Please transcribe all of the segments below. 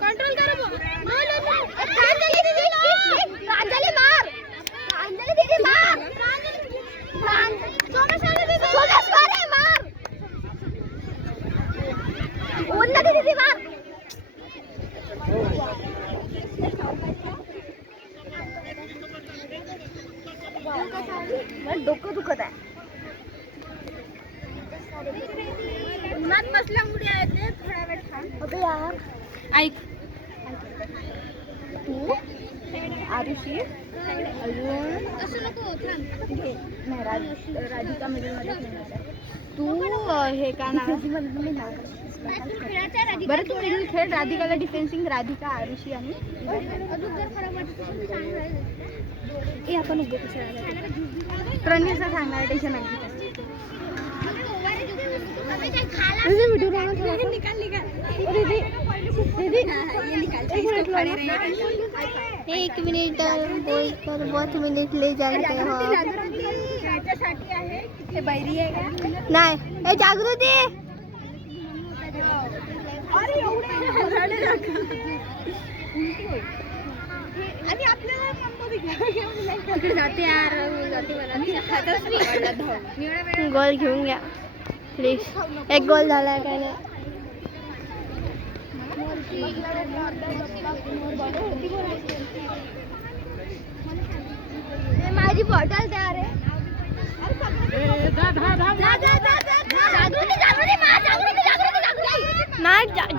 control करो डोकं दुखत आहे उन्हात बसल्यामुळे आहे ते थोडा वेळ थांब अबे यार ऐक तू आरुषी अजून असं नको घे नाही राधिका मिडलमध्ये खेळणार आहे तू हे का नाव बरं तू मिडल खेळ राधिकाला डिफेन्सिंग राधिका आरुषी आणि ए आपण उभे प्रणीचा सांगणार टेन्शन आहे एक मिनिट बहुत मिनिट ले जाते हो नाही ए जागृती आणि आपल्याला तिकडे जाते यार गोल घेऊन घ्या प्लीज एक गोल झालाय काय नाही माझी बॉटल तयार आहे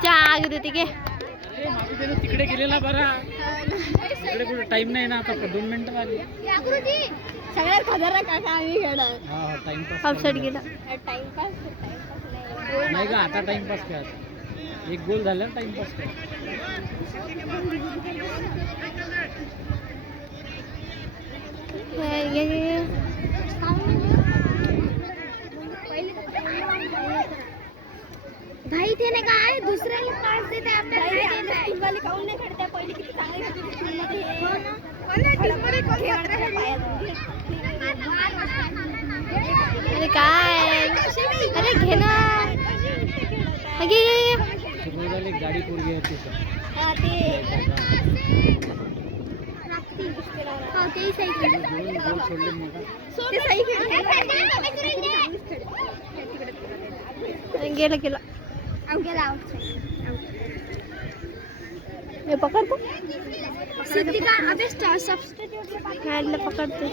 जागृती घे तिकडे गेलेला बरा तिकडे कुठे टाइम नाही ना आता 2 मिनिटं झाली सगळ्यात खतरनाक काका आम्ही खेळणार हा टाइमपास आउटसाइड गेला टाइमपास नाही का आता टाइमपास खेळ एक गोल झाला टाइमपास खेळ भाई ते नाही काय दुसऱ्याला पास देते आपल्याला स्कूलवाले काऊन नाही खेळते पहिले किती चांगले खेळते स्कूलमध्ये अरे काय अरे घे ना गाडी पोरगी आहे गेला गेला हे पकडतो पकडतो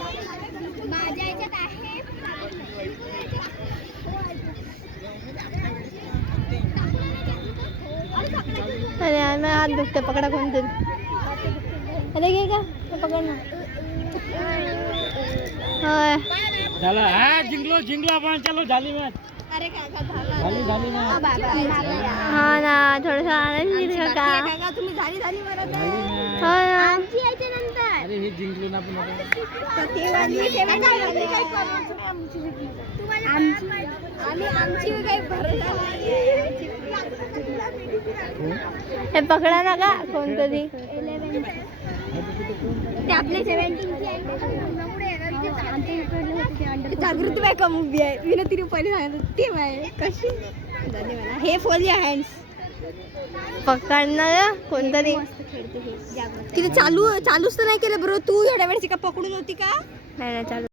अरे हात दुखते पकडा कोणतरी अरे घे का पकड ना होय झाला हा जिंकलो आपण चलो झाली मॅच अरे काका झाली ना हा ना थोडंसं आनंद काका तुम्ही झाली म्हणत हो ना आमची यायच्या नंतर अरे हे जिंकलो ना आपण आमची काही भरोसा हे पकडा ना का कोणतरी ते आपले 17 जागृती बाय का मूवी आहे विनती पहिले सांगितलं ते बाय कशी हे फोल्ड युअर हँड्स पकडणार कोणतरी तिथे चालूच तर नाही केलं बरोबर तू एवढ्या वेळची का पकडून होती का नाही चालू